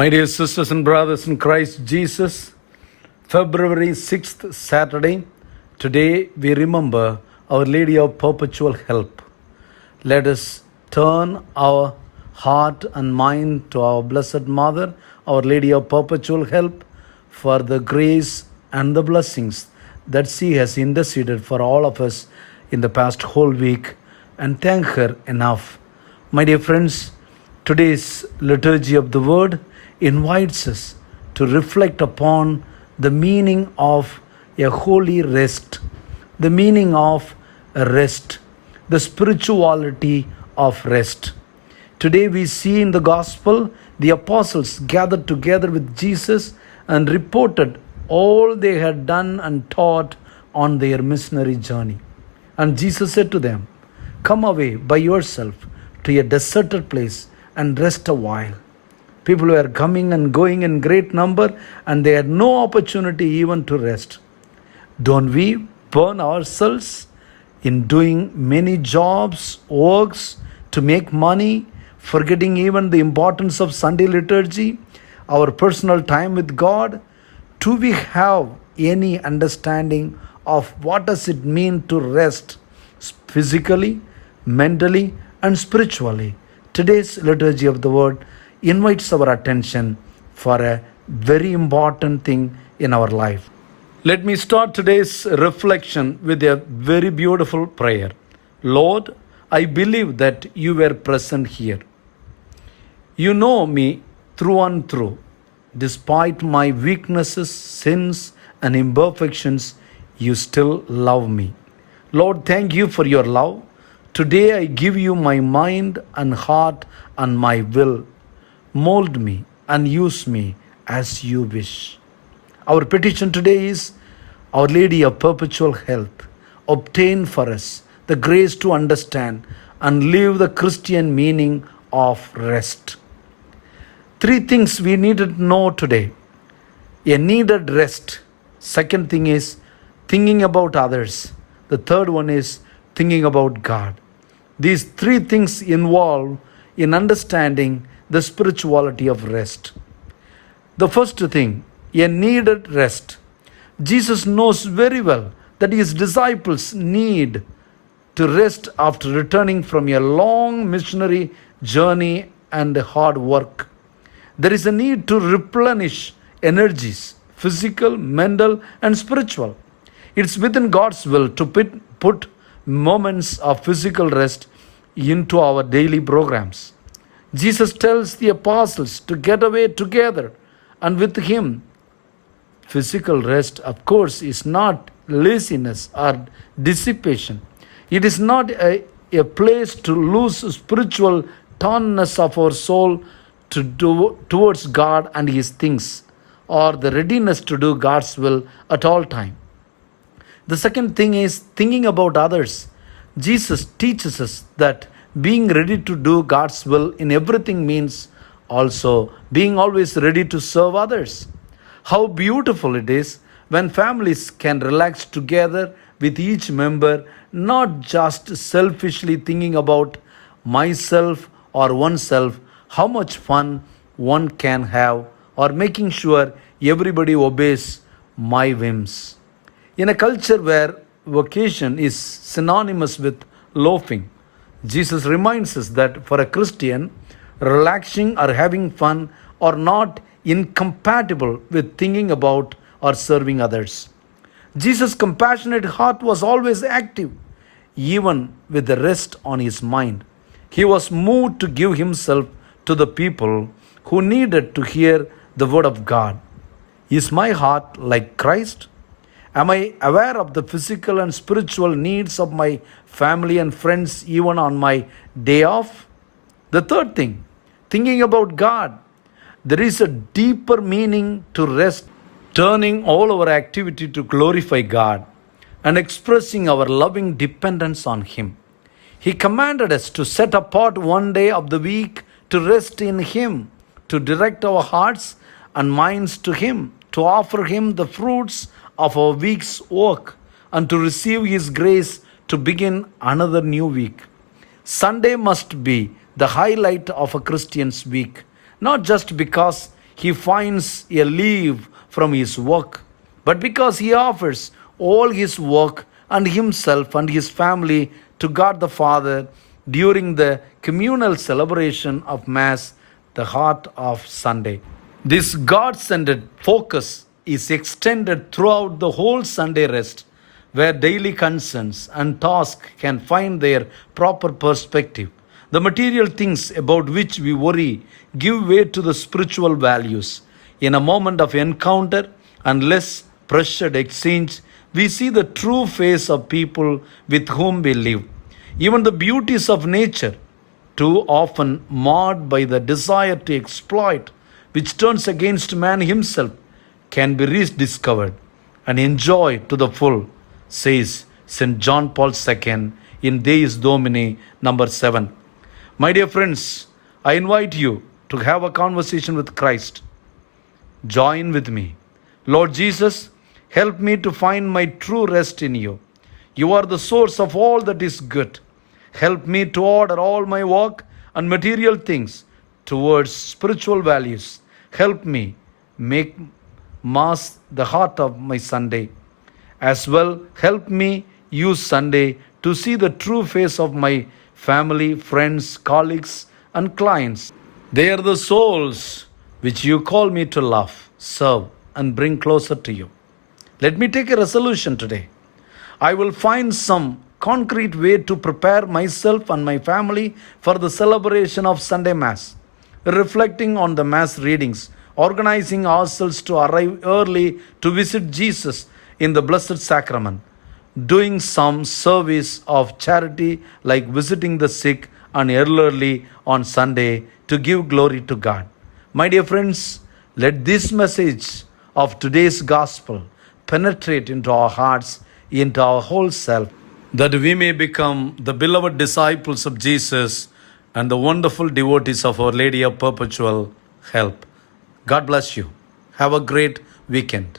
My dear sisters and brothers in Christ Jesus, February 6th, Saturday, today we remember Our Lady of Perpetual Help. Let us turn our heart and mind to our Blessed Mother, Our Lady of Perpetual Help, for the grace and the blessings that she has interceded for all of us in the past whole week, and thank her enough. My dear friends, today's liturgy of the word invites us to reflect upon the meaning of a holy rest, the meaning of a rest, the spirituality of rest. Today we see in the gospel the apostles gathered together with Jesus and reported all they had done and taught on their missionary journey. And Jesus said to them, "Come away by yourself to a deserted place and rest a while." People were coming and going in great number, and they had no opportunity even to rest. Don't we burn ourselves in doing many jobs, works to make money, forgetting even the importance of Sunday liturgy, our personal time with God? Do we have any understanding of what does it mean to rest physically, mentally, and spiritually? Today's liturgy of the word invites our attention for a very important thing in our life. Let me start today's reflection with a very beautiful prayer. Lord, I believe that you were present here. You know me through and through. Despite my weaknesses, sins, and imperfections, you still love me. Lord, thank you for your love. Today I give you my mind and heart and my will. Mold me and use me as you wish. Our petition today is, Our Lady of Perpetual Help, obtain for us the grace to understand and live the Christian meaning of rest. Three things we needed to know today. A needed rest. Second thing is thinking about others. The third one is thinking about God. These three things involve in understanding the spirituality of rest. The first thing, a needed rest. Jesus knows very well that his disciples need to rest after returning from a long missionary journey and hard work. There is a need to replenish energies, physical, mental, and spiritual. It's within God's will to put moments of physical rest into our daily programs. Jesus tells the apostles to get away together and with him. Physical rest, of course, is not laziness or dissipation. It is not a place to lose spiritual toneness of our soul to do towards God and his things, or the readiness to do God's will at all time. The second thing is thinking about others. Jesus teaches us that being ready to do God's will in everything means also being always ready to serve others. How beautiful it is when families can relax together with each member, not just selfishly thinking about myself or oneself, how much fun one can have, or making sure everybody obeys my whims. In a culture where vacation is synonymous with loafing, Jesus reminds us that for a Christian, relaxing or having fun are not incompatible with thinking about or serving others. Jesus' compassionate heart was always active, even with the rest on his mind. He was moved to give himself to the people who needed to hear the word of God. Is my heart like Christ? Am I aware of the physical and spiritual needs of my family and friends even on my day off? The third thing, thinking about God. There is a deeper meaning to rest, turning all our activity to glorify God and expressing our loving dependence on him. He commanded us to set apart one day of the week to rest in him, to direct our hearts and minds to him, to offer him the fruits of our week's work, and to receive his grace to begin another new week. Sunday must be the highlight of a Christian's week, not just because he finds a leave from his work, but because he offers all his work and himself and his family to God the Father during the communal celebration of Mass, the heart of Sunday. This God centered focus is extended throughout the whole Sunday rest, where daily concerns and tasks can find their proper perspective. The material things about which we worry give way to the spiritual values. In a moment of encounter and less pressured exchange, we see the true face of people with whom we live. Even the beauties of nature, too often marred by the desire to exploit, which turns against man himself, can be rediscovered and enjoyed to the full, says St. John Paul II in Deus Domini number 7. My dear friends, I invite you to have a conversation with Christ. Join with me. Lord Jesus, help me to find my true rest in you. You are the source of all that is good. Help me to order all my work and material things towards spiritual values. Help me make Mass the heart of my Sunday. As well, help me use Sunday to see the true face of my family, friends, colleagues, and clients. They are the souls which you call me to love, serve, and bring closer to you. Let me take a resolution today. I will find some concrete way to prepare myself and my family for the celebration of Sunday Mass, reflecting on the Mass readings, organizing ourselves to arrive early to visit Jesus in the Blessed Sacrament, doing some service of charity like visiting the sick and early on Sunday to give glory to God. My dear friends, let this message of today's gospel penetrate into our hearts, into our whole self, that we may become the beloved disciples of Jesus and the wonderful devotees of Our Lady of Perpetual Help. God bless you. Have a great weekend.